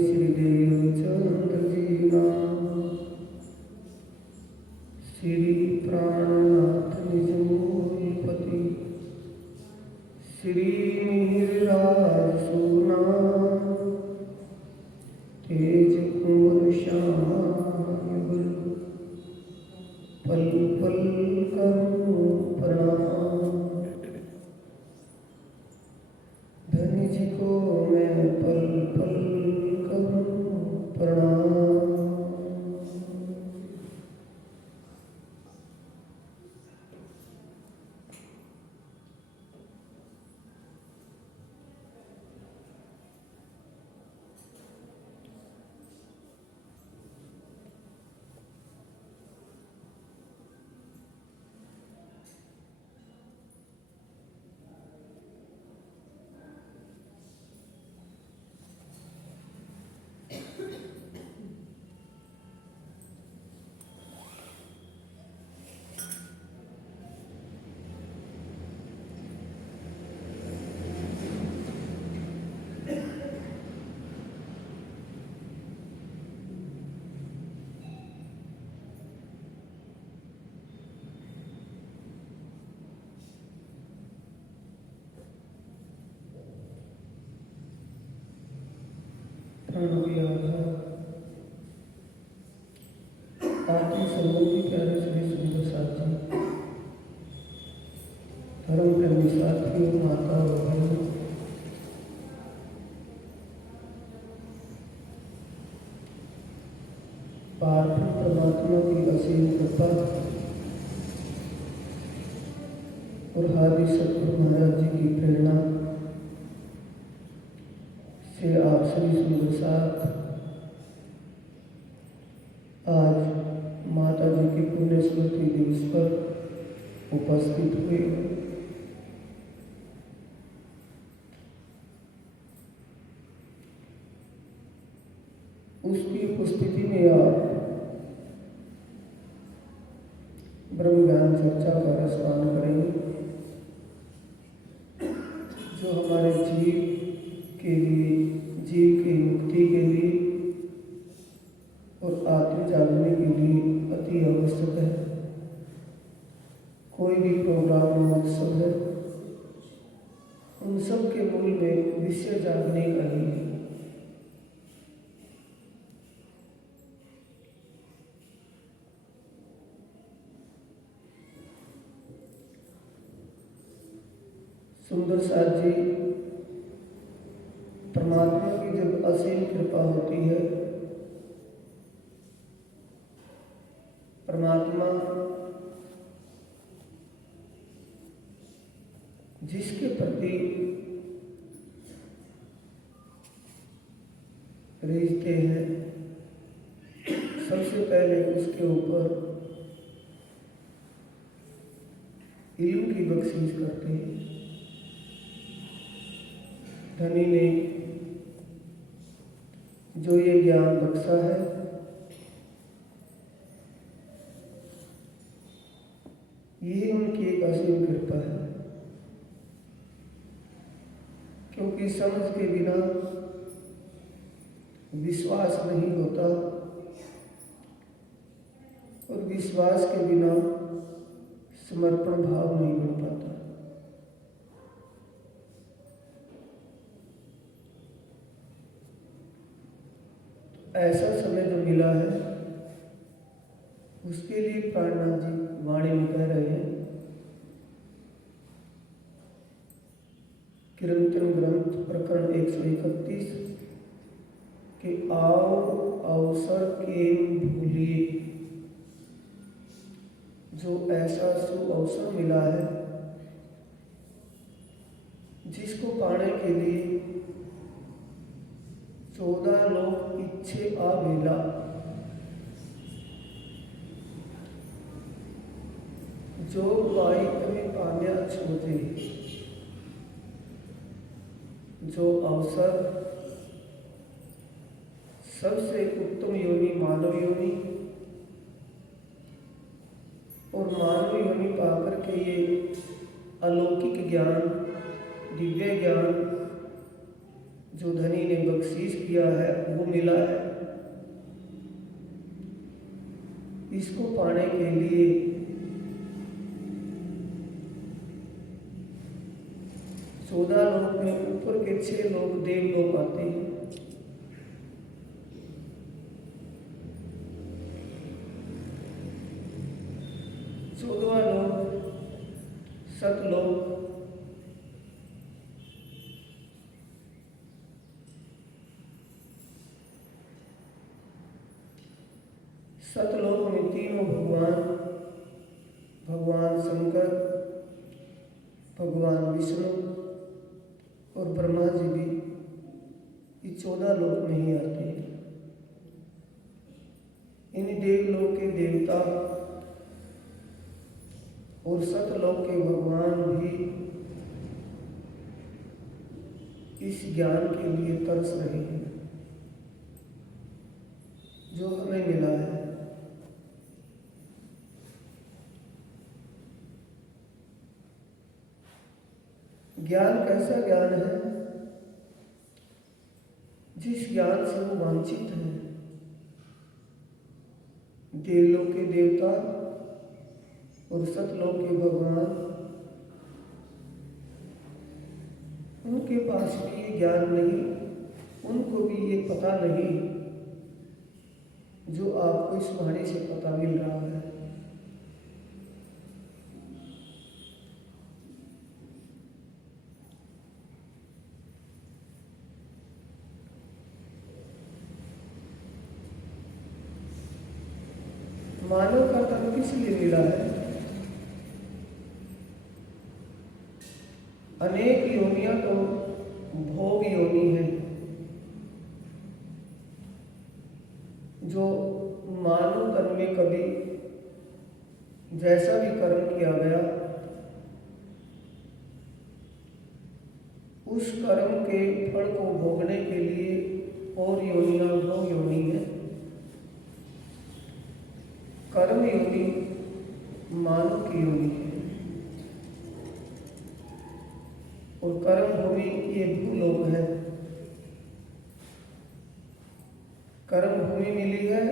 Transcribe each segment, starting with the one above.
श्री देवचंद्र जी नाम, श्री प्राणनाथ निज मूलपति, श्री मिहिरराज सुनाम, तेज कुंवर श्याम गुल, पल पल करूं प्रणाम। धन्य जी को मैं पल पल करूं प्रणाम। आरती सर्वोपरि प्यारे श्री सुंदर साथ जी, धर्म प्रेमी साथियों, माता और बहनों, पार्थिव परमात्मा की असीम कृपा और हादी सतगुरु महाराज जी की प्रेरणा से आप सभी सुंदर साथ आज माता जी की पुण्य स्मृति दिवस पर उपस्थित हुए। उसकी उपस्थिति में आप ब्रह्म ज्ञान चर्चा का रसपान करेंगे, जो हमारे जीव के लिए, जीव की मुक्ति के लिए और आत्म जागने के लिए अति आवश्यक है। कोई भी प्रोग्राम मकसद है, उन सब के मूल में विषय जागने का ही है। सुंदर साथ जी, परमात्मा की जब असीम कृपा होती है, परमात्मा जिसके प्रति रिझते हैं, सबसे पहले उसके ऊपर इल्म की बख्शीश करते हैं। धनी ने जो ये ज्ञान बख्शा है, यही उनकी एक असीम कृपा है, क्योंकि समझ के बिना विश्वास नहीं होता और विश्वास के बिना समर्पण भाव नहीं बन पाता। ऐसा समय जो मिला है, उसके लिए प्राणनाथ जी वाणी में कह रहे हैं, कीर्तन ग्रंथ प्रकरण 131 कि आओ अवसर के भूलिए। जो ऐसा शुभ अवसर मिला है, जिसको पाने के लिए 14 लोग इच्छे आवेला, जो बाई तुम्हें पाम्या छोटे। जो अवसर सबसे उत्तम योनि मानव योनि, और मानव योनि पाकर के ये अलौकिक ज्ञान, दिव्य ज्ञान जो धनी ने बख्शीश किया है वो मिला है। इसको पाने के लिए 14 लोक में ऊपर के 6 लोग देवलोक आते हैं। चौदहवां लोक सतलोक, सतलोक में तीनों भगवान शंकर, भगवान विष्णु और ब्रह्मा जी भी ये 14 लोक में ही आते हैं। इन देवलोक के देवता और सतलोक के भगवान भी इस ज्ञान के लिए तरस रहे हैं जो हमें मिला है। ज्ञान कैसा ज्ञान है? जिस ज्ञान से वो वांछित है। देवलोक के देवता और सतलोक के भगवान, उनके पास भी ये ज्ञान नहीं, उनको भी ये पता नहीं जो आपको इस वाणी से पता मिल रहा है। मानव का तन किस लिए मिला है? अनेक योनियां तो भोग योनि है, जो मानव तन में कभी जैसा भी कर्म किया गया उस कर्म के फल को भोगने के लिए और योनियां भोग योनि है। कर्म योनि मानव की योनि है और कर्म भूमि ये भूलोक है। कर्म भूमि मिली है,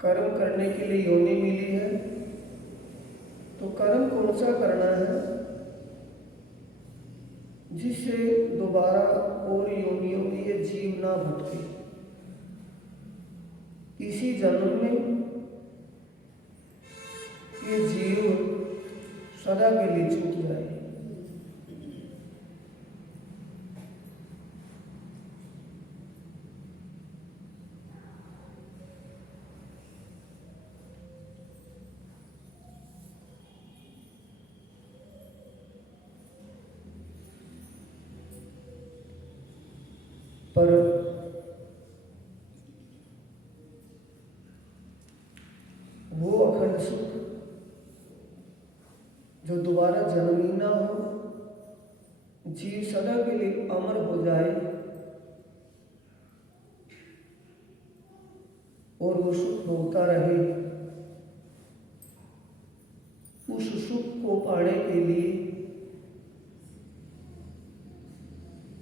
कर्म करने के लिए योनि मिली है, तो कर्म कौन सा करना है जिससे दोबारा और योनियों में ये जीव ना भटके। इसी जन्म में ये जीव सदा के लिए छूट जाए। पर वो अखंड सुख जो दोबारा जन्म ही ना हो, जीव सदा के लिए अमर हो जाए और वो सुख भोगता रहे, उस सुख को पाने के लिए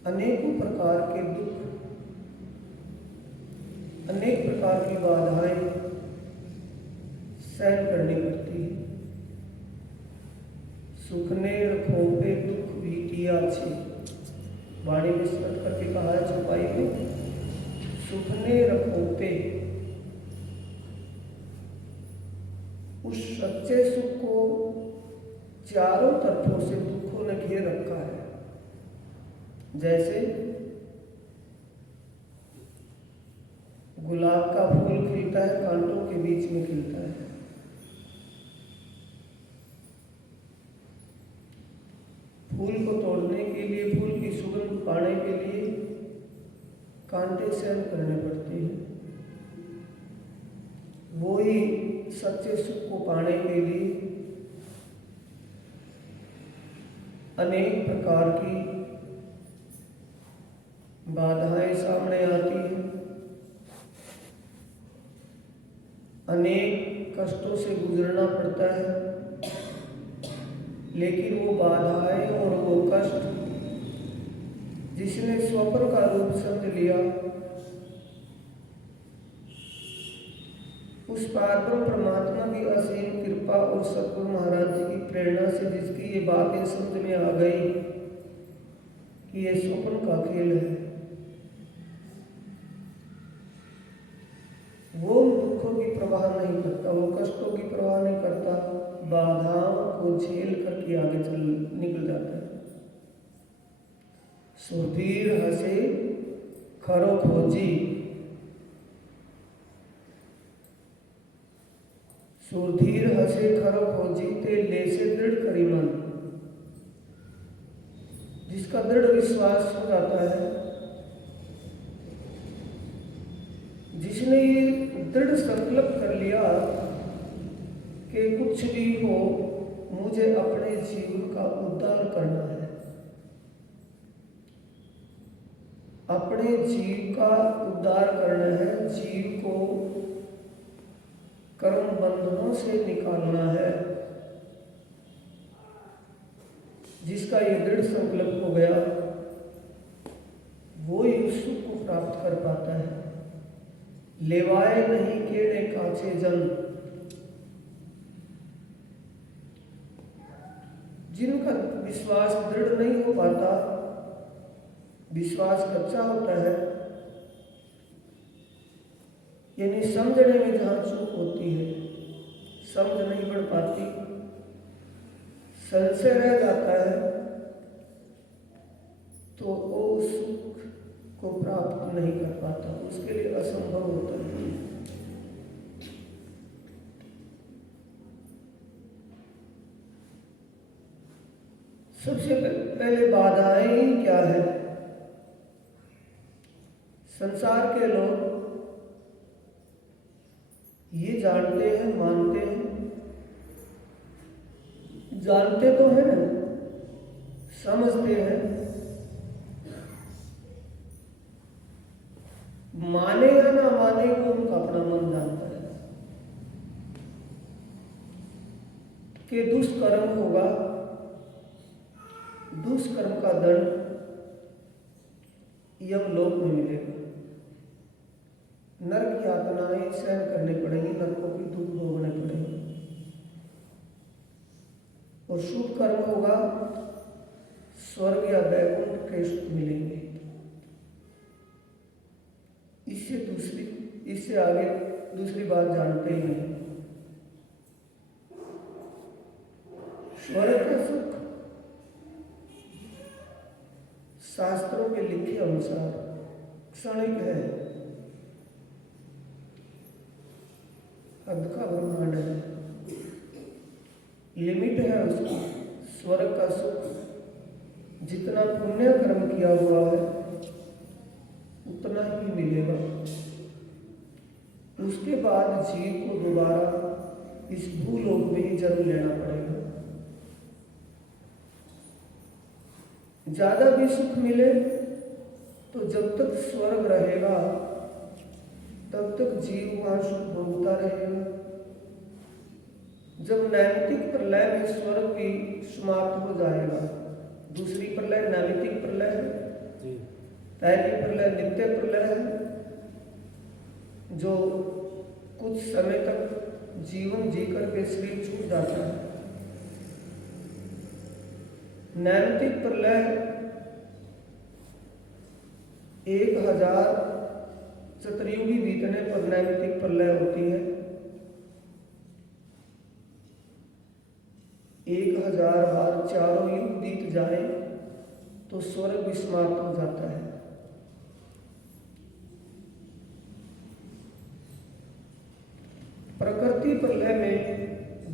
अनेकों प्रकार के दुख, अनेक प्रकार की बाधाएं सहन करनी पड़ती है। सुखने खोपे दुख बीतिया छे, वाणी में स्पष्ट करके कहा है चौपाई में, सुखने रखोपे, उस सच्चे सुख को चारों तरफों से दुखों ने घेर रखा है। जैसे गुलाब का फूल खिलता है, कांटों के बीच में खिलता है। फूल को तोड़ने के लिए, फूल की सुगंध पाने के लिए कांटे सहन करने पड़ते हैं। वो ही सच्चे सुख को पाने के लिए अनेक प्रकार की बाधाएं सामने आती हैं, अनेक कष्टों से गुजरना पड़ता है। लेकिन वो बाधाएं और वो कष्ट जिसने स्वप्न का रूप समझ लिया, उस पारब्रह्म परमात्मा की असीम कृपा और सतगुरु महाराज जी की प्रेरणा से जिसकी ये बातें समझ में आ गई कि ये स्वप्न का खेल है, वो दुखों की परवाह नहीं करता, वो कष्टों की परवाह नहीं करता, बाधाओं को झेल करके आगे चल निकल जाता है। सुधीर हसे खरो खोजी, सुधीर हसे खरो खोजी ते लेसे दृढ़ करी मन। जिसका दृढ़ विश्वास हो जाता है, जिसने ये दृढ़ संकल्प कर लिया कि कुछ भी हो मुझे अपने जीवन का उद्धार करना है, अपने जीव का उद्धार करना है, जीव को कर्म बंधनों से निकालना है, जिसका ये दृढ़ संकल्प हो गया वो ही उस सुख को प्राप्त कर पाता है। लेवाए नहीं केड़े काचे जन, जिनका विश्वास दृढ़ नहीं हो पाता, विश्वास कच्चा होता है, यानी समझने में जहाँ चूक होती है, समझ नहीं बढ़ पाती, संशय रह जाता है, तो वो सुख को प्राप्त नहीं कर पाता, उसके लिए असंभव होता है। सबसे पहले बाधाएं ही क्या है? संसार के लोग ये जानते हैं, मानते हैं, जानते तो हैं, समझते हैं, माने या ना माने वो उनका अपना मन जानता है कि दुष्कर्म होगा, दुष्कर्म का दंड यमलोक में मिलेगा, नरक यातनाएं सहन करने पड़ेंगी, नरकों की दुख भोगने पड़ेंगे, और शुभ कर्म होगा, स्वर्ग या वैकुंठ के सुख मिलेंगे। इससे आगे दूसरी बात जानते ही नहीं। स्वर्ग का सुख शास्त्रों के लिखे अनुसार क्षणिक है, हद का ब्रह्मांड है, लिमिट है उसकी। स्वर्ग का सुख जितना पुण्य कर्म किया हुआ है उतना ही मिलेगा। उसके बाद जीव को दोबारा इस भूलोक में ही जन्म लेना पड़ेगा। ज्यादा भी सुख मिले तो जब तक स्वर्ग रहेगा तब तक जीव वहां सुख भोगता रहेगा। जब नैमित्तिक प्रलय में स्वर्ग भी समाप्त हो जाएगा, दूसरी प्रलय नैमित्तिक प्रलय है, पहली प्रलय नित्य प्रलय है, जो कुछ समय तक जीवन जीकर के शरीर छूट जाता है। नैमित्तिक प्रलय 1000 चतुर्युगी बीतने पर नैमित्तिक प्रलय होती है। 1000 बार चारों युग बीत जाए तो स्वर्ग भी समाप्त हो जाता है। प्रकृति प्रलय में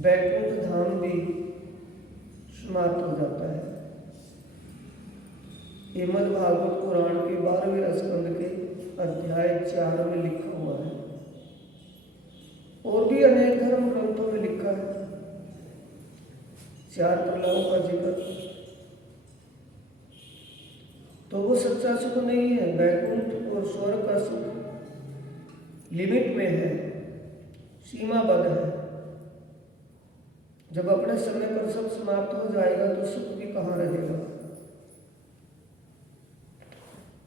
वैकुंठ धाम भी समाप्त हो जाता है। श्रीमद् भागवत पुराण के 12वें स्कंद के अध्याय 4 में लिखा हुआ है, और भी अनेक धर्म ग्रंथों में लिखा है 4 प्रलयों का जिक्र। तो वो सच्चा सुख नहीं है। वैकुंठ और स्वर्ग का सुख लिमिट में है, सीमाबद्ध है। जब अपने समय पर सब समाप्त हो जाएगा तो सुख भी कहाँ रहेगा।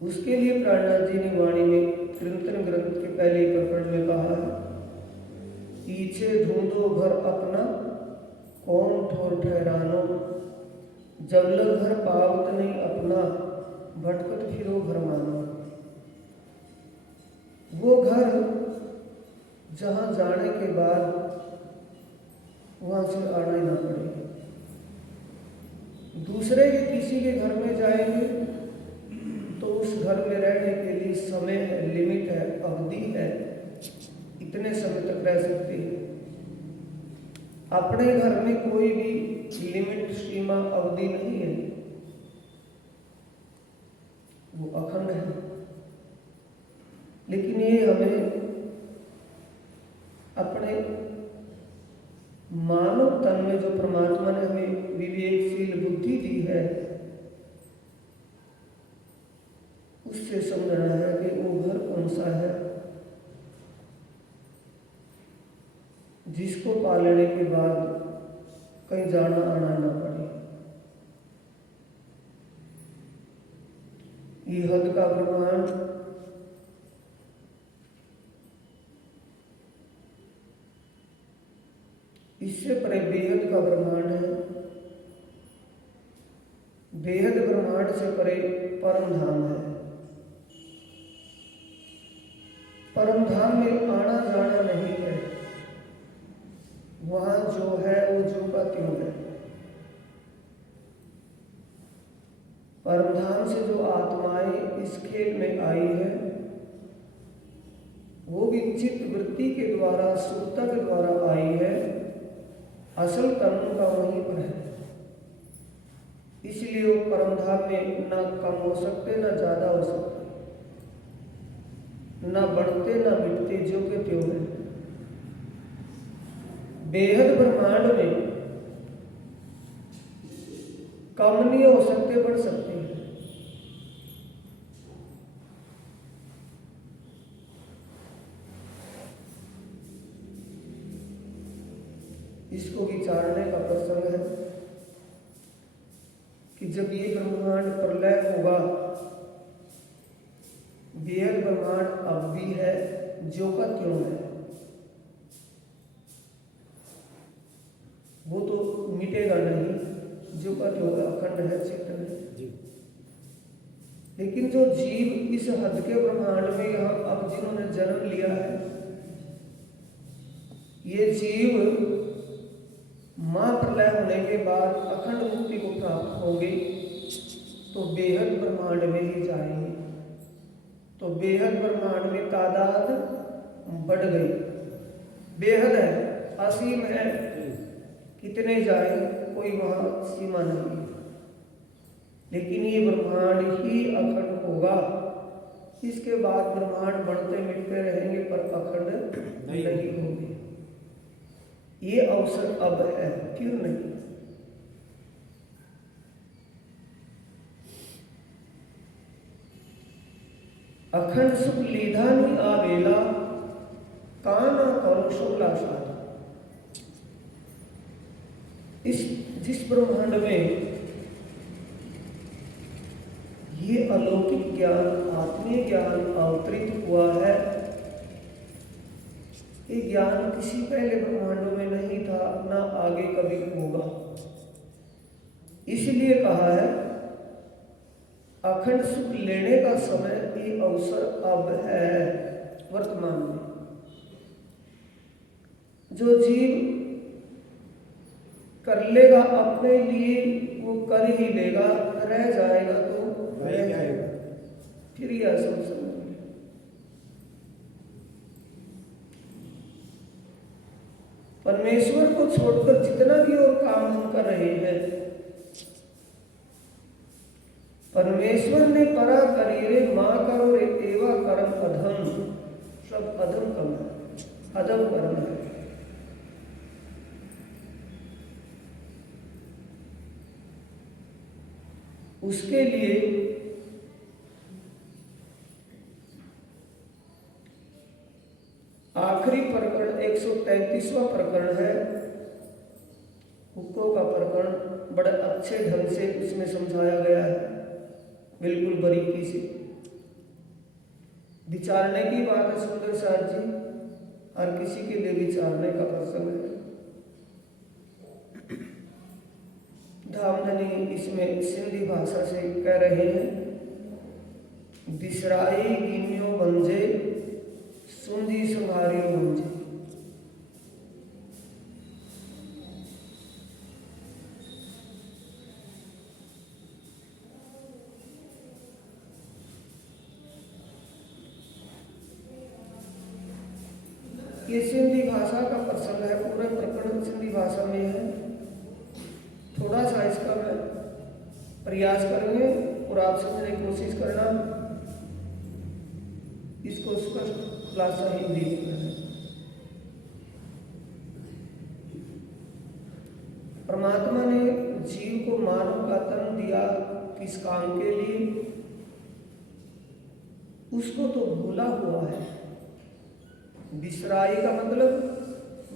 उसके लिए प्राणनाथ जी ने वाणी में चिरंतन ग्रंथ के पहले प्रकरण में कहा है, पीछे ढूंढो घर अपना कौन ठोर ठहरानो, जब लग घर पावत नहीं अपना भटकत फिरो घर मानो। वो घर जहां जाने के बाद वहां से आना ही ना पड़े। दूसरे के किसी के घर में जाएंगे तो उस घर में रहने के लिए समय है, लिमिट है, अवधि है, इतने समय तक रह सकते हैं। अपने घर में कोई भी लिमिट, सीमा, अवधि नहीं है, वो अखंड है। लेकिन ये हमें अपने मानव तन में जो परमात्मा ने हमें विवेकशील बुद्धि दी है, उससे समझना है कि वो घर कौन सा है जिसको पा लेने के बाद कहीं जाना आना ना पड़े। ये हद का ब्रह्मांड इससे परे बेहद का ब्रह्मांड है। बेहद ब्रह्मांड से परे परम धाम है। परम धाम में आना जाना नहीं है, वहां जो है वो जो का त्यों है। परम धाम से जो आत्माएं इस खेल में आई है, वो भी चित्त वृत्ति के द्वारा, सुरता के द्वारा आई है। असल कर्म का वहीं पर है, इसलिए वो परम धाम में ना कम हो सकते, ना ज्यादा हो सकते, ना बढ़ते ना मिटते, जो के त्यों है। बेहद ब्रह्मांड में कम नहीं हो सकते, बढ़ सकते हैं। इसको विचारने का प्रसंग है कि जब ये ब्रह्मांड प्रलय होगा, बेहद ब्रह्मांड अब भी है, जो का त्यों है, वो तो मिटेगा नहीं, जो का त्यों है, अखंड है, चेतन है। लेकिन जो जीव इस हद के ब्रह्मांड में यहाँ अब जिन्होंने जन्म लिया है, ये जीव महाप्रलय होने के बाद अखंड मुक्ति को प्राप्त होंगे तो बेहद ब्रह्मांड में ही जाएंगे। तो बेहद ब्रह्मांड में तादाद बढ़ गई, बेहद है, असीम है, कितने जाए कोई वहां सीमा नहीं है। लेकिन ये ब्रह्मांड ही अखंड होगा, इसके बाद ब्रह्मांड बढ़ते मिटते रहेंगे पर अखंड नहीं होंगे। ये अवसर अब है, क्यों नहीं। अखंड सुख लीधा नहीं आवेला, काना करो शोला साधा। इस जिस ब्रह्मांड में ये अलौकिक ज्ञान, आत्मीय ज्ञान अवतरित हुआ है, ये ज्ञान किसी पहले ब्रह्मांडों में नहीं था, ना आगे कभी होगा। इसलिए कहा है अखंड सुख लेने का समय, ये अवसर अब है वर्तमान में। जो जीव कर लेगा अपने लिए वो कर ही लेगा, रह जाएगा तो रह जाएगा, फिर यह सब समझ। परमेश्वर को छोड़कर जितना भी और काम हम कर रहे हैं, परमेश्वर ने परा करी रे माँ करो रे एवा कर्म अधम, सब अधम कर्म है, अधम कर्म है। उसके लिए आखिरी प्रकरण 133वां प्रकरण है, हुक्कों का प्रकरण, बड़े अच्छे ढंग से इसमें समझाया गया है, बिल्कुल बारीकी से। विचारने की बात है सुंदर साथ जी, हर किसी के लिए विचारने का प्रसंग है। धामधनी इसमें सिंधी भाषा से कह रहे हैं, बिसराई गिन्यो बंजे सुंदी संभारियो बंजे। ये सिंधी भाषा का प्रसंग है, पूरे प्रकरण सिंधी भाषा में है। थोड़ा सा इसका मैं प्रयास करेंगे और आप समझने की कोशिश करना, इसको स्पष्ट खुलासा हिंदी में। परमात्मा ने जीव को मानव का तन दिया किस काम के लिए, उसको तो भूला हुआ है। बिसराई का मतलब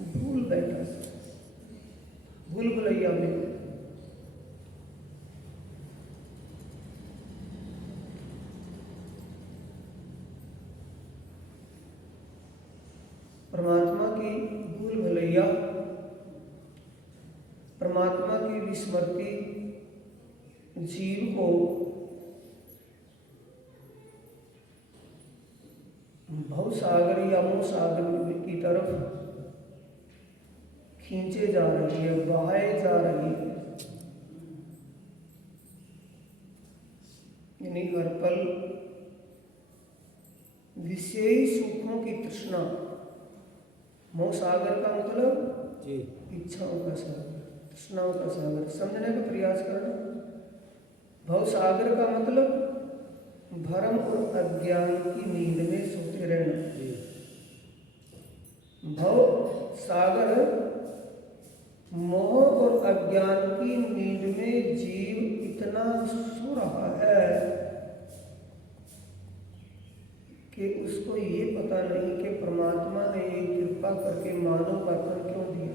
भूल बैठा, भूल भुलैया में। परमात्मा की भूल भुलैया, परमात्मा की विस्मृति जीव को भवसागर या मोह सागर की तरफ खींचे जा रही है, बहाए जा रही है। यानी हर पल विषयी सुखों की तृष्णा। मोह सागर का मतलब इच्छाओं का सागर, तृष्णाओं का सागर। समझने का प्रयास करना। भव सागर का मतलब भरम और अज्ञान की नींद में सोते रहना। भव सागर मोह और अज्ञान की नींद में जीव इतना सो रहा है कि उसको ये पता नहीं कि परमात्मा ने ये कृपा करके मानव का तन क्यों दिया।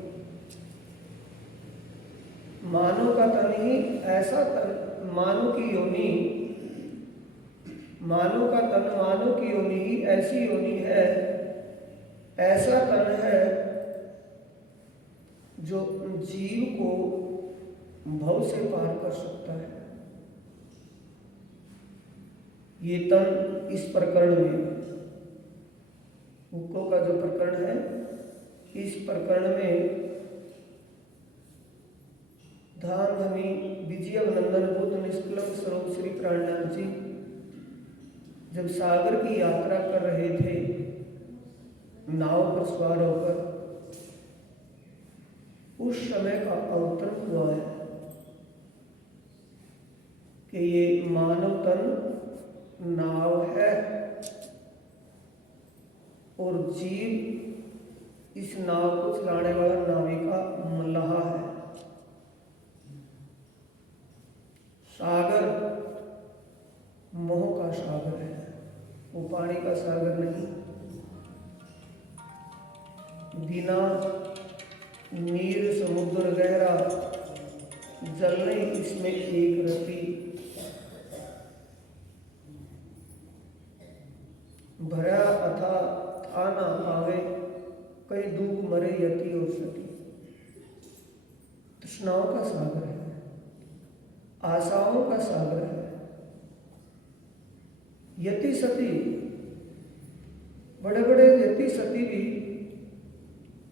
मानव का तन ही ऐसा तन, मानव की योनि, मानव का तन, मानव की योनि ही ऐसी योनि है, ऐसा तन है जो जीव को भव से पार कर सकता है। ये तन इस प्रकरण में, हुक्को का जो प्रकरण है, इस प्रकरण में धामधनी विजयानंदन बुद्ध निष्कलंक स्वरूप श्री प्राणनाथ जी जब सागर की यात्रा कर रहे थे नाव पर सवार होकर, उस समय का अवतरण हुआ है कि ये मानव तन नाव है और जीव इस नाव को चलाने वाला नाविका मल्लाह है। सागर मोह का सागर है, वो पानी का सागर नहीं। बिना नीर समुद्र गहरा, जल नहीं इसमें एक रति। भरा अथा था ना पावे, कई डूब मरे यति और सती। तृष्णाओं का सागर है, आशाओं का सागर है। यति सती, बड़े बड़े यति सती भी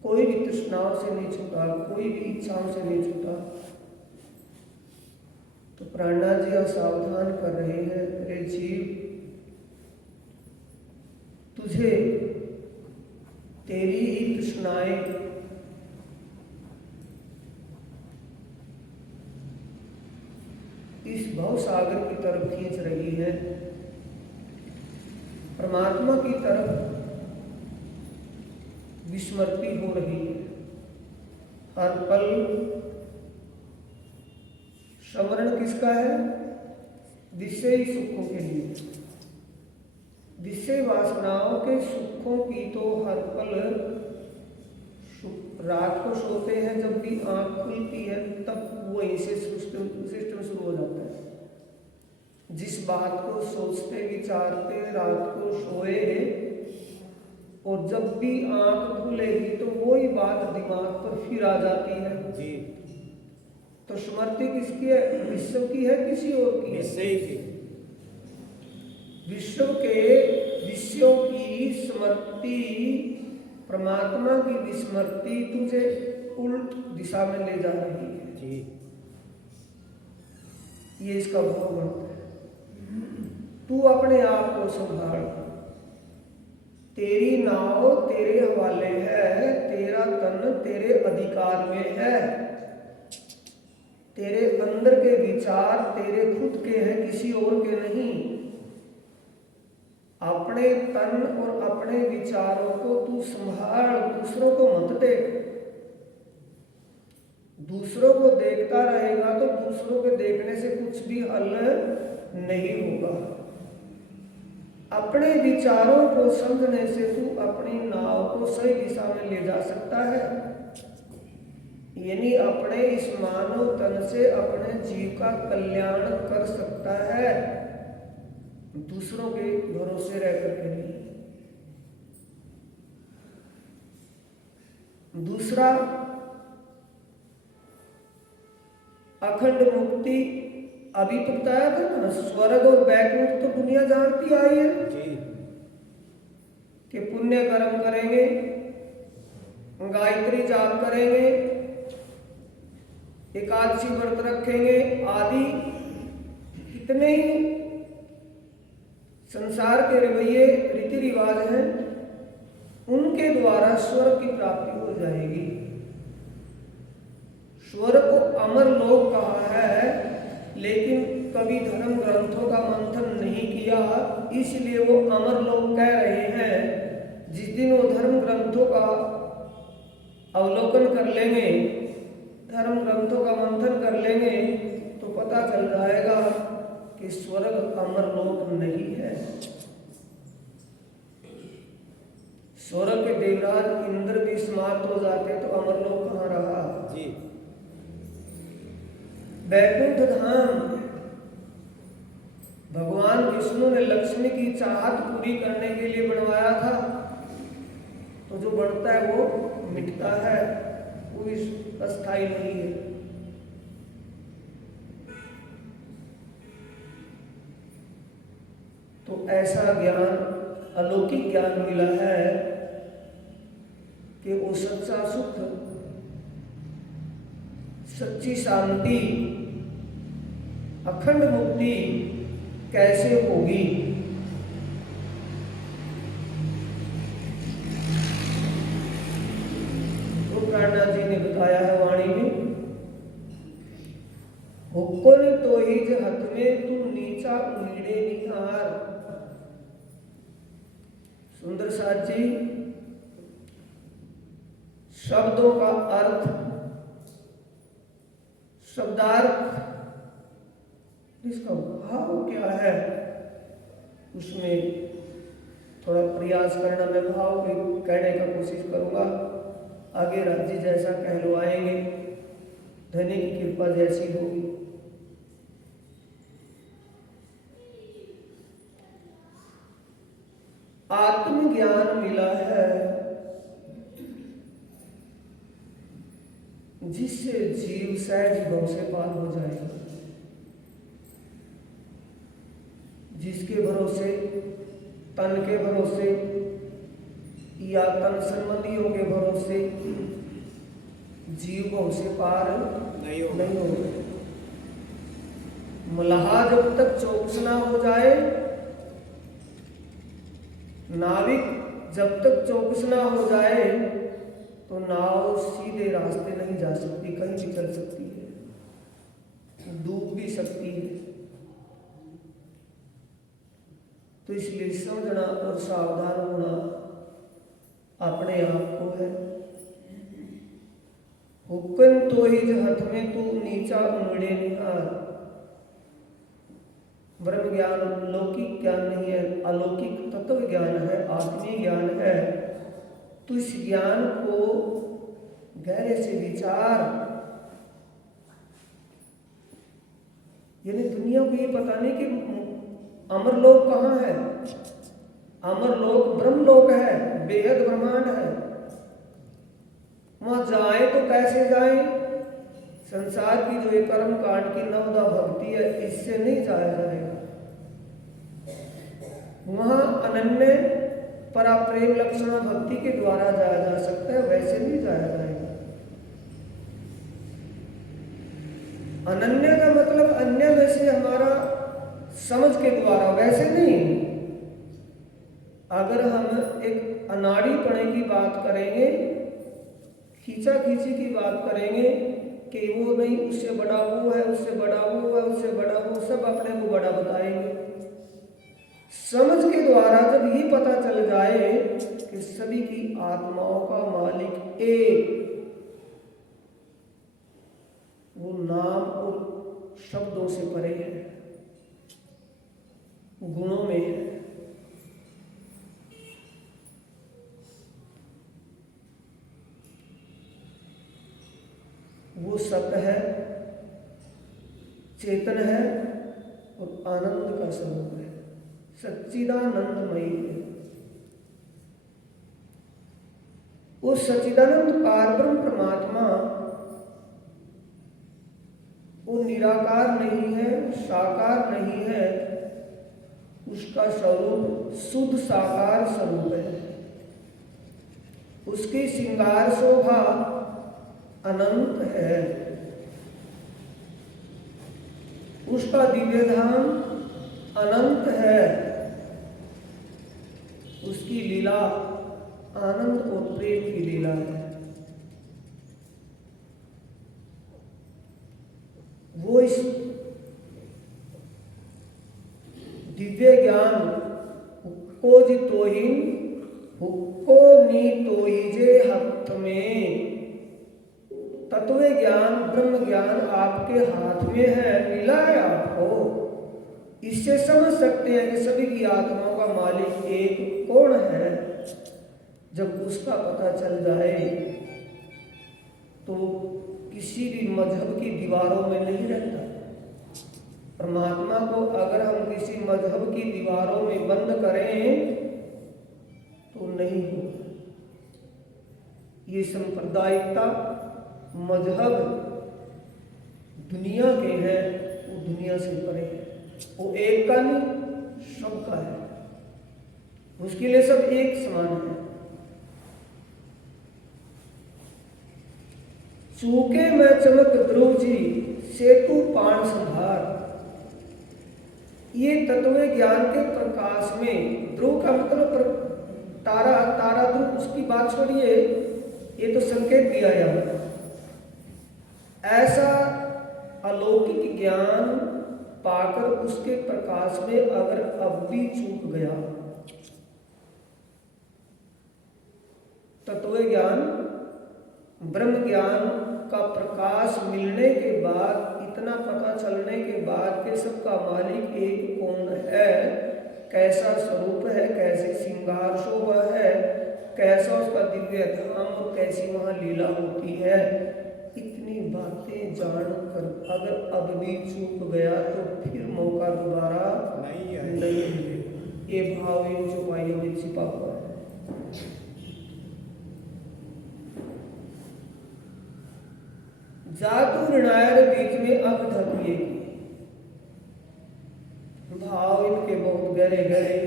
कोई भी तृष्णाओं से नहीं छूटा, कोई भी इच्छाओं से नहीं छूटा। तो प्राणनाथ जी सावधान कर रहे हैं, अरे जीव, तुझे तेरी ही तृष्णाएं इस भव सागर की तरफ खींच रही है, परमात्मा की तरफ विस्मृति हो रही है। हर पल स्मरण किसका है? विषय सुखों के लिए। विषय वासनाओं के सुखों की तो हर पल, रात को सोते हैं जब भी आंख खुलती है तब वहीं से सिस्टम शुरू हो जाता है। जिस बात को सोचते विचारते रात को सोए, और जब भी आंख खुलेगी तो वही बात दिमाग पर फिर आ जाती है जी। तो स्मृति किसकी है? विश्व की है किसी और की है? विश्व के विषयों की स्मृति, परमात्मा की विस्मृति तुझे उल्ट दिशा में ले जा रही है जी। ये इसका भाव बनता है। तू अपने आप को संभाल, तेरी नाव तेरे हवाले है, तेरा तन तेरे अधिकार में है, तेरे अंदर के विचार तेरे खुद के हैं, किसी और के नहीं। अपने तन और अपने विचारों को तू संभाल, दूसरों को मत देख। दूसरों को देखता रहेगा तो दूसरों के देखने से कुछ भी हल नहीं होगा। अपने विचारों को समझने से तू अपनी नाव को सही दिशा में ले जा सकता है, यानी अपने इस मानव तन से अपने जीव का कल्याण कर सकता है, दूसरों के भरोसे रह करके नहीं। दूसरा, अखंड मुक्ति अभी तो बताया था ना, स्वर्ग और बैकुंठ तो दुनिया जानती आई है जी। कि पुण्य कर्म करेंगे, गायत्री जाप करेंगे, एकादशी व्रत रखेंगे आदि कितने ही संसार के रवैये रीति रिवाज हैं, उनके द्वारा स्वर्ग की प्राप्ति हो जाएगी। स्वर्ग को अमर लोक कहा है, लेकिन कभी धर्म ग्रंथों का मंथन नहीं किया, इसलिए वो अमर लोक कह रहे हैं। जिस दिन वो धर्म ग्रंथों का अवलोकन कर लेंगे, धर्म ग्रंथों का मंथन कर लेंगे, तो पता चल जाएगा कि स्वर्ग अमर लोक नहीं है। स्वर्ग के देवराज इंद्र भी समाप्त हो जाते तो अमर लोक कहाँ रहा जी। बैकुंठ धाम भगवान विष्णु ने लक्ष्मी की चाहत पूरी करने के लिए बनवाया था, तो जो बढ़ता है वो मिटता है, वो अस्थायी नहीं है। तो ऐसा ज्ञान, अलौकिक ज्ञान मिला है कि वो सच्चा सुख, सच्ची शांति, अखंड मुक्ति कैसे होगी। तो प्राणनाथ जी ने बताया है वाणी में, हुक्कुन तो ही हथ में तू नीचा उड़े निहार। सुंदर साथ जी, शब्दों का अर्थ, शब्दार्थ, इसका भाव क्या है, उसमें थोड़ा प्रयास करना। मैं भाव को कहने का कोशिश करूंगा, आगे राज्य जैसा कहलवाएंगे, धनी की कृपा जैसी होगी। आत्मज्ञान मिला है जिससे जीव सहज भाव से पार हो जाएगा। जिसके भरोसे, तन के भरोसे या तन संबंधियों के भरोसे जीव भाव से पार नहीं होगा। मलाहा जब तक चौकस ना हो जाए, नाविक जब तक चौकस ना हो जाए, तो नाव सीधे रास्ते नहीं जा सकती, कहीं भी चल सकती है, डूब भी सकती है। तो इसलिए समझना और सावधान होना अपने आप को है। हुक्म तो ही हथ में तू नीचा उंगड़े निहार। ब्रह्म ज्ञान लौकिक ज्ञान नहीं है, अलौकिक तत्व ज्ञान है, आत्मीय ज्ञान है। तो इस ज्ञान को गहरे से विचार, यानी दुनिया को ये पता नहीं कि अमरलोक कहाँ है। अमरलोक ब्रह्मलोक है, बेहद ब्रह्मांड है। वहां जाए तो कैसे जाए? संसार की जो ये कर्म कांड की नवदा भक्ति है, इससे नहीं जाया जाएगा। वहां अनन्य परा प्रेम लक्षणा भक्ति के द्वारा जाया जा सकता है, वैसे नहीं जाया जाएगा। अनन्य का मतलब अन्य वैसे हमारा समझ के द्वारा, वैसे नहीं। अगर हम एक अनाड़ी पने की बात करेंगे, खींचा खींची की बात करेंगे कि वो नहीं, उससे बड़ा वो है, उससे बड़ा वो है, उससे बड़ा वो, सब अपने को बड़ा बताएंगे। समझ के द्वारा जब ये पता चल जाए कि सभी की आत्माओं का मालिक एक, वो नाम और शब्दों से परे है, गुणों में है। वो सत्य है, चेतन है और आनंद का स्वरूप है, सच्चिदानंदमयी है। वो सच्चिदानंद पारब्रह्म परमात्मा वो निराकार नहीं है, साकार नहीं है, उसका स्वरूप शुद्ध साकार स्वरूप है। उसकी श्रृंगार शोभा अनंत है, उसका दिव्य धाम अनंत है, उसकी लीला आनंद और प्रेम की लीला है। वो इस दिव्य ज्ञान को जितोहिन हुक्को नी तोहिजे हथ में, तत्व ज्ञान ब्रह्म ज्ञान आपके हाथ में है, मिला है आपको। इससे समझ सकते हैं कि सभी की आत्माओं का मालिक एक कौन है। जब उसका पता चल जाए तो किसी भी मजहब की दीवारों में नहीं रहता। परमात्मा को अगर हम किसी मजहब की दीवारों में बंद करें तो नहीं होगा। ये सांप्रदायिकता मजहब दुनिया के हैं, वो दुनिया से परे है, वो एक का नहीं सबका है, उसके लिए सब एक समान है। चूके मैं चमक ध्रुव जी सेतु पान संभार, ये तत्व ज्ञान के प्रकाश में, ध्रुव का मतलब तारा, तारा ध्रुव, उसकी बात छोड़िए, ये तो संकेत दिया यहाँ। ऐसा अलौकिक ज्ञान पाकर उसके प्रकाश में अगर अब भी चूक गया, तत्व ज्ञान ब्रह्म ज्ञान का प्रकाश मिलने के बाद, इतना पता चलने के बाद कि सबका मालिक एक कौन है, कैसा स्वरूप है, कैसे श्रृंगार शोभा है, कैसा उसका दिव्य धाम और कैसी वहां लीला होती है, इतनी बातें जानकर अगर अब भी चूक गया तो फिर मौका दोबारा नहीं मिलेगा। ये भाव इन चौपाइयों में छिपा हुआ है। जादू ऋणायर बीच में अब ढकिए, भाव इनके बहुत गहरे गहरे।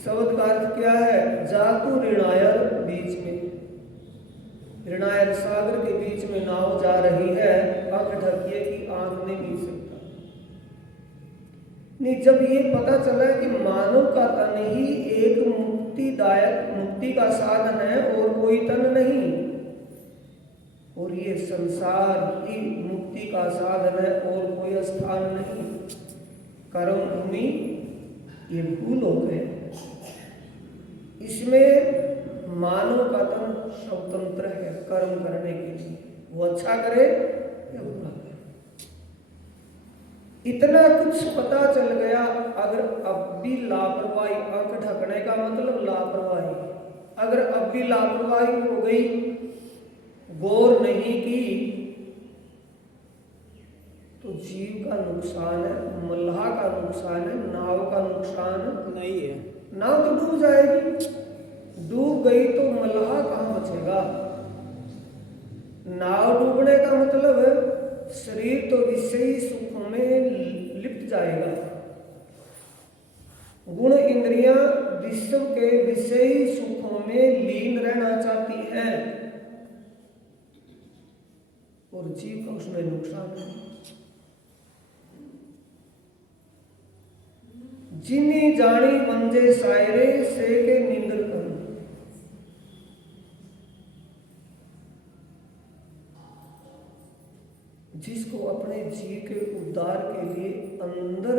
शब्द का अर्थ क्या है? जातु ऋणायर बीच में, ऋणायर सागर के बीच में नाव जा रही है, आंख ढकिए की आंख नहीं मिल सकता। नहीं, जब ये पता चला कि मानव का तन ही एक मुक्तिदायक, मुक्ति का साधन है और कोई तन नहीं, और ये संसार ही मुक्ति का साधन है और कोई स्थान नहीं, कर्म भूमि ये भूलोक है, इसमें मानव का तन स्वतंत्र है कर्म करने के लिए, वो अच्छा करे या बुरा करे। इतना कुछ पता चल गया, अगर अब भी लापरवाही, आंख ढकने का मतलब लापरवाही, अगर अब भी लापरवाही हो गई, गौर नहीं की जीव का नुकसान है, मल्लाह का नुकसान है, नाव का नुकसान नहीं है। नाव तो डूब जाएगी, डूब गई तो मल्लाह कहाँ बचेगा। नाव डूबने का मतलब है शरीर तो विषयी सुखों में लिप्त जाएगा। गुण इंद्रियां विश्व के विषयी सुखों में लीन रहना चाहती हैं और जीव का उसमें नुकसान है। जिनी जानी मंजे सायरे से के निंदर कर, जिसको अपने जीव के उद्धार के लिए अंदर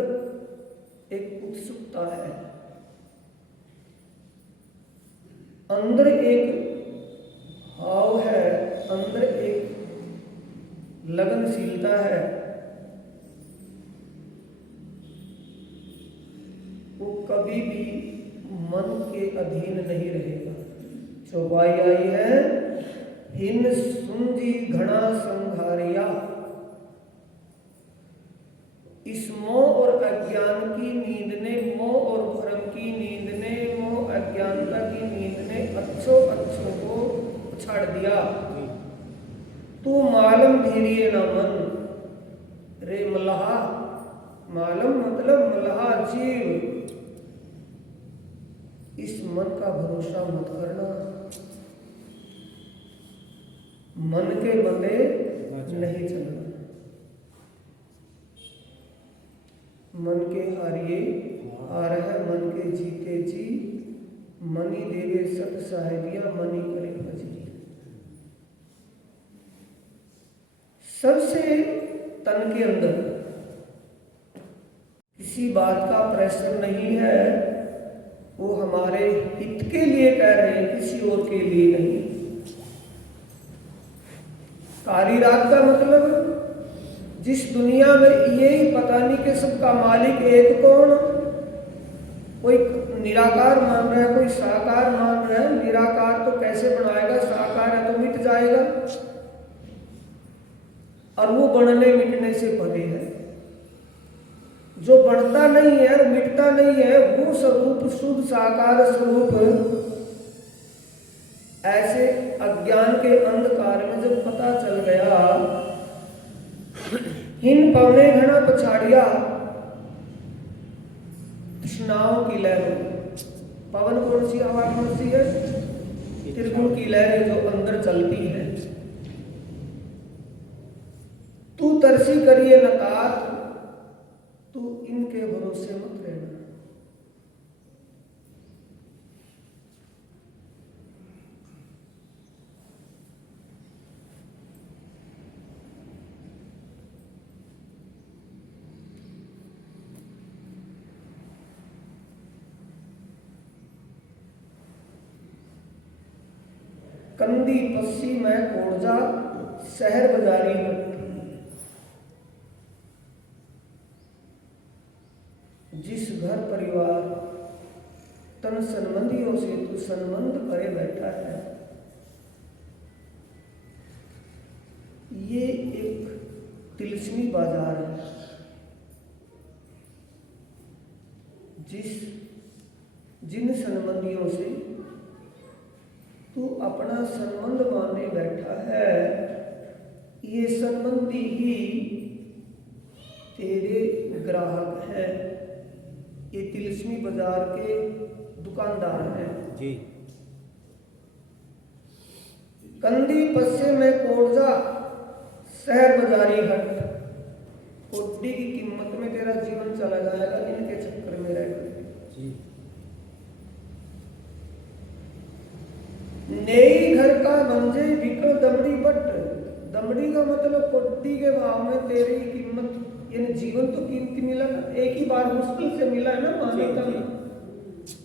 एक उत्सुकता है, अंदर एक भाव है, अंदर एक लगनशीलता है, वो कभी भी मन के अधीन नहीं रहेगा। चौपाई आई है, हिन सुंजी घना संघारिया, इस मोह और अज्ञान की नींद ने, मोह और भ्रम की नींद ने, मोह अज्ञानता की नींद ने अच्छों को छाड़ दिया। तू मालम धीरिये न मन रे मल्लाह, मालम मतलब मल्लाह जीव, इस मन का भरोसा मत करना। मन के बंदे नहीं चलना, मन के हारिए हार है, मन के जीते जी, मनी देवे सत साहेबिया, मनी करे भजी। सबसे तन के अंदर किसी बात का प्रेशर नहीं है, वो हमारे हित के लिए कह रहे हैं, किसी और के लिए नहीं। कारी रात का मतलब जिस दुनिया में यही पता नहीं कि सबका मालिक एक कौन, कोई निराकार मान रहा है, कोई साकार मान रहा है। निराकार तो कैसे बनाएगा, साकार है तो मिट जाएगा, और वो बनने मिटने से परे है। जो बढ़ता नहीं है और मिटता नहीं है, वो स्वरूप शुद्ध साकार स्वरूप ऐसे अज्ञान के अंधकार में जब पता चल गया, हिन पवने घना पछाड़िया, तृष्णाओं की लहरों, पवन कौन सी हवा कौन सी है, त्रिगुण की लहरें जो अंदर चलती है। तू तरसी करिए नतात, तू इनके भरोसे मत रहना। कंदी पस्सी में कोड़जा, शहर बाजारी में, जिस घर परिवार तन संबंधियों से तू संबंध करे बैठा है, ये एक तिलस्मी बाजार है। जिन संबंधियों से तू अपना संबंध माने बैठा है, ये संबंधी ही तेरे ग्राहक हैं, ये तिलस्मी बाजार के दुकानदार हैं जी। कंदी पस्से में कोड़जा, शहर बाजारी हट, कोड्डी की कीमत में तेरा जीवन चला जाएगा इनके चक्कर में रहकर। नई घर का मंजे बिकल दमड़ी बट, दमड़ी का मतलब कोड्डी के भाव में तेरी कीमत, यानी जीवन तो कीमती मिला ना, एक ही बार मुश्किल से मिला है ना मानवता में।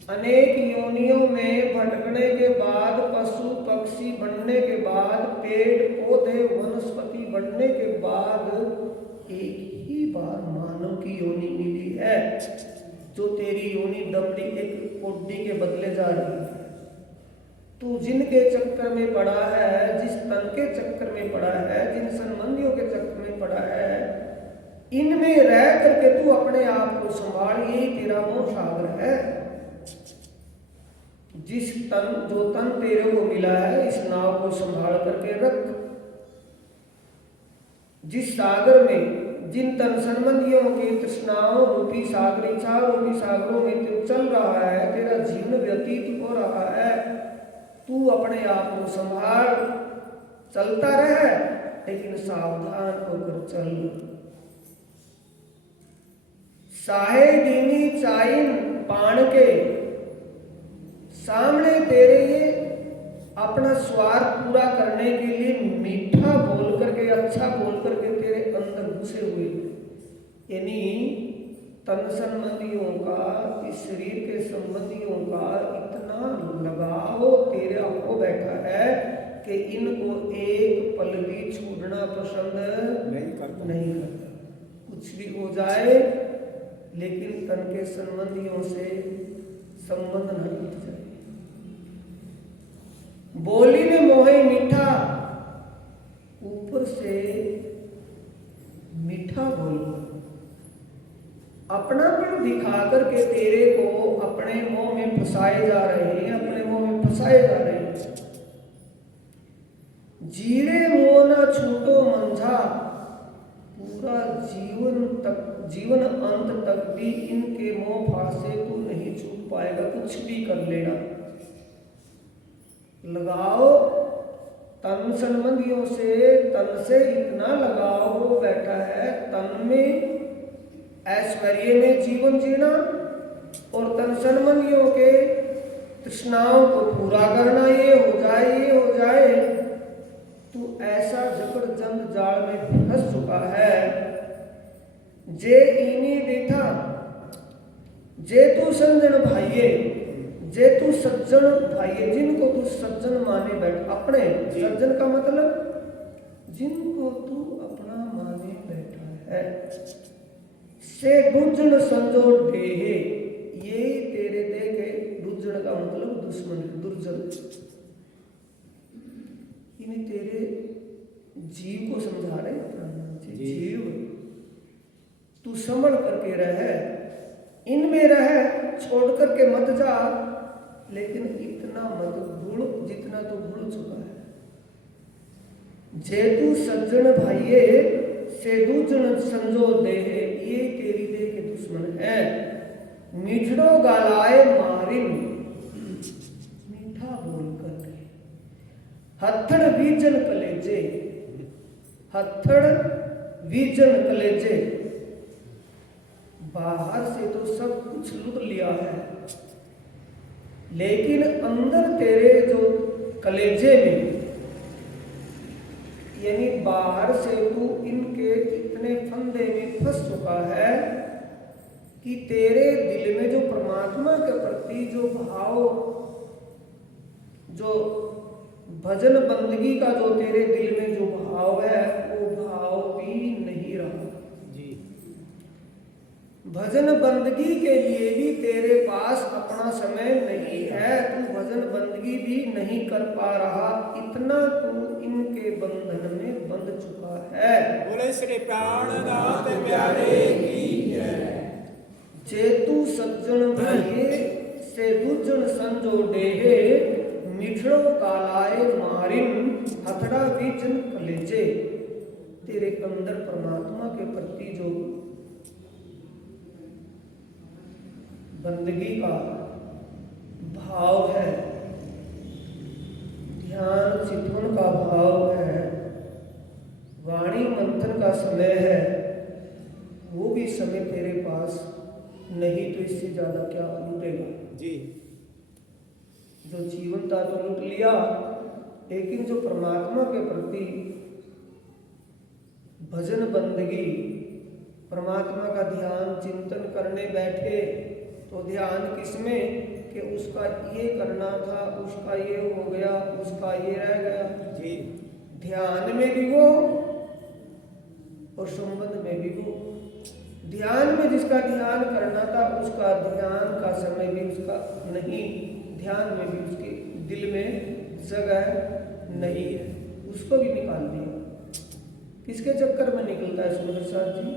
अनेक योनियों में भटकने के बाद, पशु पक्षी बनने के बाद, पेड़ पौधे वनस्पति बनने के बाद, एक ही बार मानव की योनि मिली है, जो तेरी योनि दमड़ी एक कोड्डी के बदले जा रही है। तू जिनके चक्कर में पड़ा है, जिस तन के चक्कर में पड़ा है, जिन संबंधियों के चक्कर में पड़ा है, इनमें रह करके तू अपने आप को संभाल, यही तेरा मोह सागर है। जिस तन जो तन तेरे को मिला है, इस नाव को संभाल करके रख। जिस सागर में जिन तन संबंधियों की तृष्णाओं रूपी सागर, इच्छा रूपी सागरों में तू चल रहा है, तेरा जीवन व्यतीत हो रहा है, तू अपने आप को संभाल, चलता रहे लेकिन सावधान होकर चल। साहे दीनी चाइन पान के सामने तेरे ये अपना स्वार्थ पूरा करने के लिए मीठा बोल करके, अच्छा बोल करके तेरे अंदर घुसे हुए, यानी तन संबंधियों का, इस शरीर के संबंधियों का इतना लगाव तेरे आपको बैठा है कि इनको एक पल भी छोड़ना पसंद नहीं करता। कुछ भी हो जाए लेकिन तन के संबंधियों से संबंध न टूट जाए। बोली में मोहे मीठा, ऊपर से मीठा बोल, अपनापन दिखा करके तेरे को अपने मोह में फंसाए जा रहे हैं, अपने मोह में फंसाए जा रहे हैं। जीरे मोह न छूटो मंझा, पूरा जीवन अंत तक भी इनके मोह फाड़ से तू नहीं छूट पाएगा। कुछ भी कर लेना, लगाओ तन संबंधियों से, तन से इतना लगाव हो बैठा है, तन में ऐश्वर्य में जीवन जीना और तन संबंधियों के तृष्णाओं को पूरा करना, ये हो जाए, ये हो जाए, तू ऐसा जबरदस्त जाल में फंस चुका है। जे इनी देखा, जे तू संजन भाइये, जे तू सज्जन भाइये, जिनको तू सज्जन माने बैठ, अपने सज्जन का मतलब जिनको तू अपना माने बैठा है, से दुर्जन संजो देहे, ये तेरे दे के दुर्जन का मतलब दुश्मन, दुर्जन, इन्हें तेरे जीव को समझा रहे अपना जीव, तू संभल करके रहे, इनमें रहे, छोड़ करके मत जा, लेकिन इतना मत भूल जितना तो भूल चुका है। जे तू सज्जन भाइये से दुर्जन संजो देहे, ये तेरी दे के दुश्मन है। मीठड़ो गालाए मारिन, मीठा बोल करके, हथड़ बीजन कलेजे, हथड़ बीजन कलेजे, बाहर से तो सब कुछ लूट लिया है, लेकिन अंदर तेरे जो कलेजे में, यानी बाहर से तू इनके इतने फंदे में फंस चुका है कि तेरे दिल में जो परमात्मा के प्रति जो भाव, जो भजन बंदगी का जो तेरे दिल में जो भाव है, वो भाव भी नहीं रहा जी। भजन बंदगी के लिए भी तेरे पास अपना समय नहीं है, तू भजन बंदगी भी नहीं कर पा रहा, इतना तू इनके बंधन में बंध चुका है। बोले श्री प्राणनाथ प्यारे की जय। जे तू सज्जन भाइये से दुर्जन संजो देहे, मिठड़ो कालाए मारिन, हथड़ा बीजन कलेजे, तेरे अंदर परमात्मा के प्रति जो बंदगी का भाव है, ध्यान चिंतन का भाव है, वाणी मंथन का समय है, वो भी समय तेरे पास नहीं, तो इससे ज्यादा क्या लूटेगा जी। जो जीवन था तो लूट लिया, लेकिन जो परमात्मा के प्रति भजन बंदगी, परमात्मा का ध्यान चिंतन करने बैठे तो ध्यान किसमें कि उसका ये करना था, उसका ये हो गया, उसका ये रह गया जी। ध्यान में भी वो और संबंध में भी वो। ध्यान में जिसका ध्यान करना था, उसका ध्यान का समय भी उसका नहीं, ध्यान में भी उसके दिल में जगह नहीं है, उसको भी निकाल दिया। किसके चक्कर में निकलता है सुंदर साथ जी?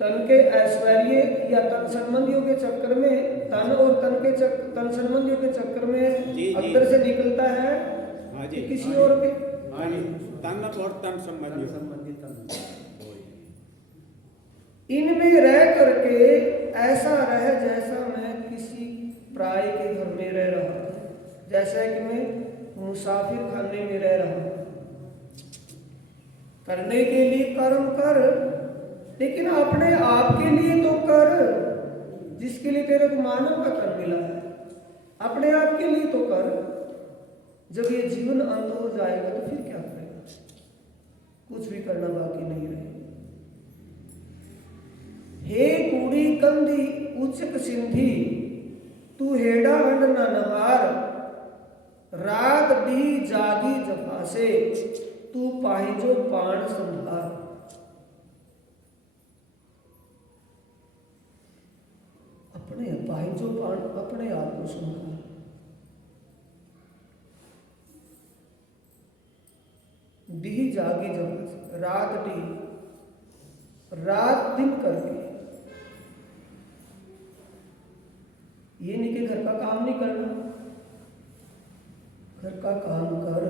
तन के ऐश्वर्य या तन संबंधियों के चक्कर में, तन और तन संबंधियों के चक्कर में अंदर से निकलता है कि किसी और के तन और तन संबंधी इनमें रह करके ऐसा रह जैसा मैं किसी पराये के घर में रह रहा हूं, जैसा कि मैं मुसाफिर खाने में रह रहा हूं। करने के लिए कर्म कर, लेकिन अपने आप के लिए तो कर, जिसके लिए तेरे को मानव का तन मिला है, अपने आप के लिए तो कर। जब ये जीवन अंत हो जाएगा तो फिर क्या करेगा? कुछ भी करना बाकी नहीं रहेगा। हे कूड़ी कंदी उचक सिंधी, तू हेड़ा हंड न नहार, रात दी जागी जफा से, तू पाहिजो पान संभार। अपने पाहिजो पान अपने आप को संभार। दी जागी जफा से, रात दी, रात दिन करके, ये नहीं कि घर का काम नहीं करना, घर का काम कर,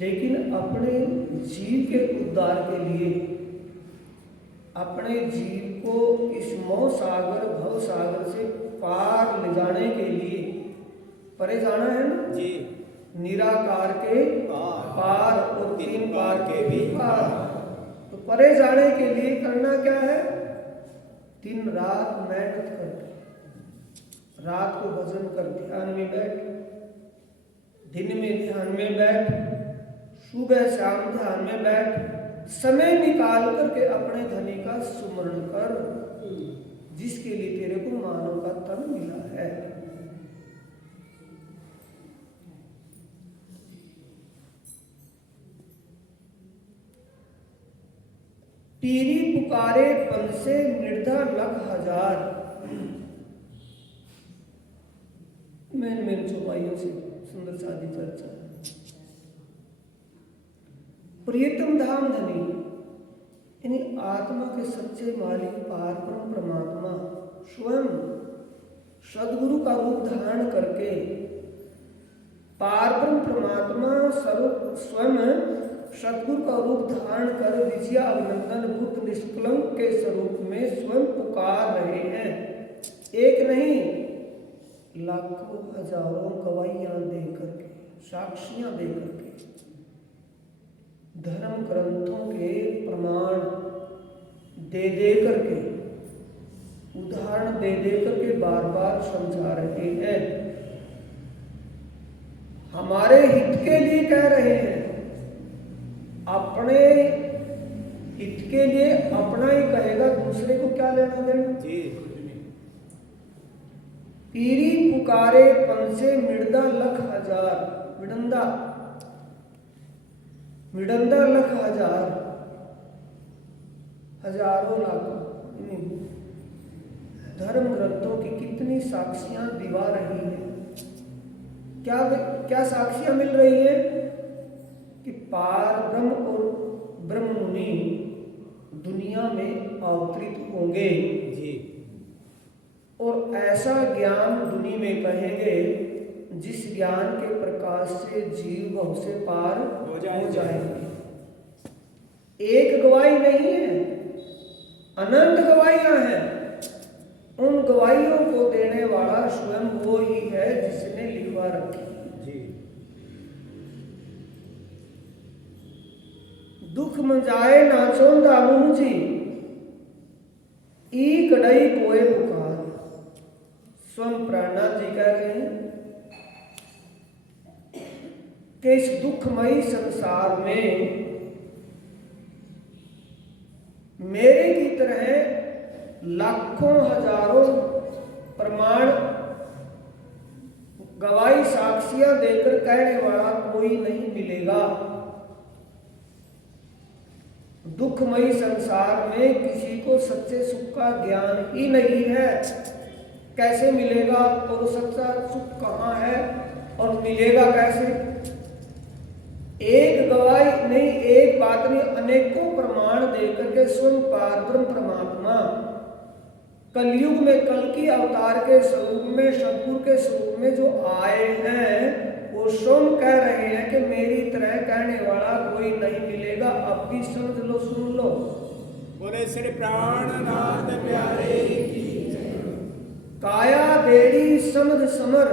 लेकिन अपने जीव के उद्धार के लिए, अपने जीव को इस मोह सागर भव सागर से पार ले जाने के लिए परे जाना है ना जी। निराकार के पार और तीन पार के भी पार। तो परे जाने के लिए करना क्या है? दिन रात मेहनत कर, रात को भजन कर, ध्यान में बैठ, दिन में ध्यान में बैठ, सुबह शाम ध्यान में बैठ, समय निकाल करके अपने धनी का सुमरण कर, जिसके लिए तेरे को मानव का तन मिला है। पीरी पुकारे पन से निर्धा लख हजार। मैन चौपाइयों से सुंदर सादी चर्चा। प्रियतम धाम धनी, यानी आत्मा के सच्चे मालिक पार ब्रह्म परमात्मा स्वयं सदगुरु का रूप धारण करके, पार ब्रह्म परमात्मा स्वयं सदगुरु का रूप धारण कर विजया अभिनंदन बुद्ध निष्कलंक के स्वरूप में स्वयं पुकार रहे हैं। एक नहीं, लाखों हजारों गवाहियां दे करके, साक्षियां दे करके, धर्म ग्रंथों के प्रमाण दे दे करके, उदाहरण दे दे करके बार बार समझा रहे हैं। हमारे हित के लिए कह रहे हैं, अपने हित के लिए अपना ही कहेगा, दूसरे को क्या लेना देना जी। पीरी पुकारे पन से मिर्दा लख हजार, मिडंदा लख हजार, हजारों लाखों धर्म ग्रंथों की कितनी साक्षियां दिवा रही हैं। क्या साक्षियां मिल रही है कि पार ब्रह्म और ब्रह्म मुनि दुनिया में अवतरित होंगे जी, और ऐसा ज्ञान दुनिया में कहेंगे जिस ज्ञान के प्रकाश से जीव भव से पार हो जाएंगे। एक गवाही नहीं है, अनंत गवाहियां हैं। उन गवाहियों को देने वाला स्वयं वो ही है जिसने लिखवा रखी जी। दुख मंजाए नाचोंदा मुंह जी, ई कड़ई कोए पुकार। स्वयं प्राणनाथ जी कह रहे हैं कि इस दुखमयी संसार में मेरे की तरह लाखों हजारों प्रमाण गवाही साक्षियां देकर कहने वाला कोई नहीं मिलेगा। दुखमयी संसार में किसी को सच्चे सुख का ज्ञान ही नहीं है। कैसे मिलेगा? और सच्चा सुख कहाँ है और मिलेगा कैसे? एक गवाही नहीं, एक बात नहीं, अनेकों प्रमाण देकर के स्वयं पारब्रह्म परमात्मा कलयुग में कल की अवतार के स्वरूप में, सतगुरु के स्वरूप में जो आए हैं, वो स्वयं कह रहे हैं कि मेरी तरह कहने वाला कोई नहीं मिलेगा। अब भी समझ लो, सुन लो। बोले श्री प्राणनाथ प्यारे की। काया बेड़ी समझ समर,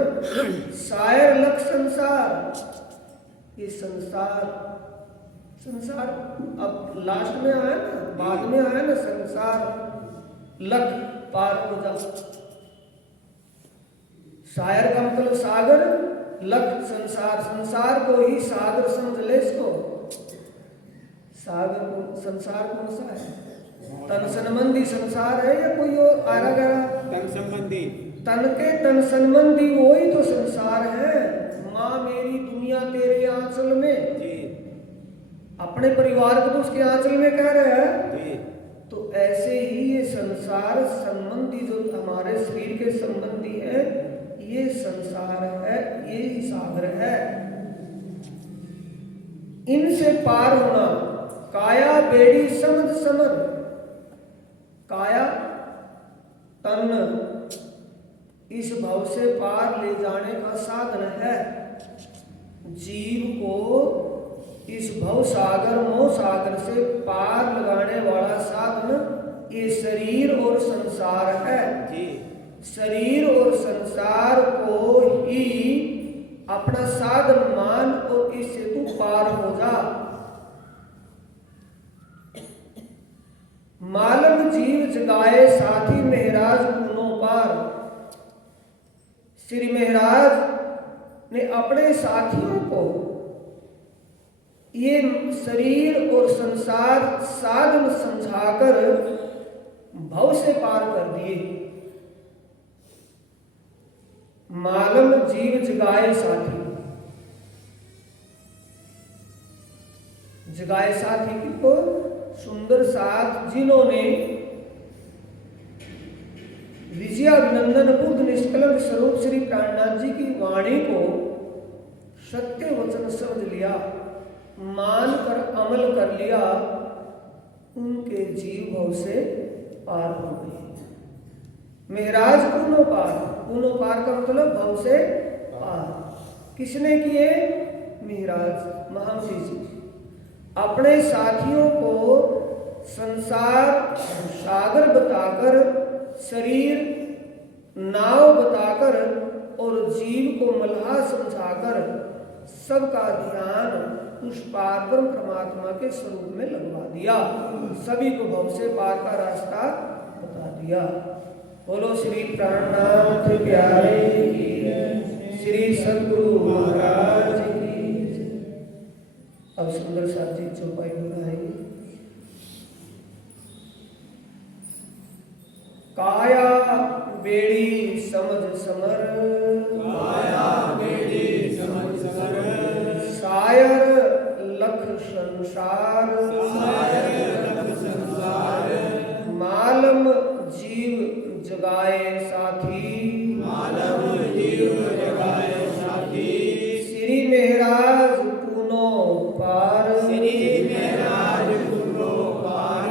सायर लख संसार। ये संसार, संसार अब लास्ट में आया ना, बाद में आया ना, संसार लख पार हो जा। सायर का मतलब सागर, लख संसार, संसार को ही सागर समझ ले। इसको सागर को, संसार कौन सा है? तन संबंधी संसार है या कोई और आरा गया? तन संबंधी, तन के तन संबंधी वही तो संसार है। माँ मेरी दुनिया तेरे आंचल में, जी अपने परिवार को तो उसके आंचल में कह रहे हैं। जी। तो ऐसे ही ये संसार संबंधी जो हमारे शरीर के संबंधी है, ये संसार है, ये सागर है। इनसे पार होना, काया बेड़ी समझ समर। काया तन इस भव से पार ले जाने का साधन है। जीव को इस भव सागर, मोह सागर से पार लगाने वाला साधन ये शरीर और संसार है। जी। शरीर और संसार को ही अपना साधन मान और इससे तू पार हो जा। मालम जीव जगाए साथी महराज गुनों पार। श्री महराज ने अपने साथियों को ये शरीर और संसार साधन समझाकर भव से पार कर दिए। मालम जीव जगाए साथी, जगाए साथी को सुंदर साथ जिन्होंने विजयाभिनंदन बुद्ध निष्कलंक स्वरूप श्री प्राणनाथ जी की वाणी को सत्य वचन समझ लिया, मान कर अमल कर लिया, उनके जीव भव से पार हो गए। महराज पूर्णो पार, पूर्णो पार का मतलब भव से पार। किसने किए? महराज महामती जी अपने साथियों को संसार सागर बताकर, शरीर नाव बताकर और जीव को मल्हा समझाकर सबका ध्यान उस पारब्रह्म परमात्मा के स्वरूप में लगवा दिया। सभी को भव से पार का रास्ता बता दिया। बोलो श्री प्राणनाथ प्यारे की, श्री सद्गुरु महाराज की। अब सुंदर साथ जी चौपाई बनाएंगे। काया बेड़ी समझ समर, काया बेड़ी समझ समर। सायर लख संसार, सायर लख संसार। मालम जीव जगाए साथी, मालम जीव जगाए साथी। श्री महराज पूनो पार, श्री महराज पूनो पार।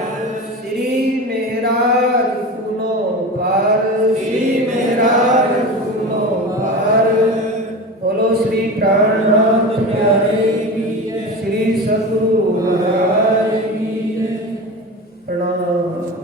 श्री महराज पूनो पार, श्री महराज पूनो पार। बोलो श्री प्राणनाथ प्यारे की, श्री सद्गुरु महाराज की। प्रणाम।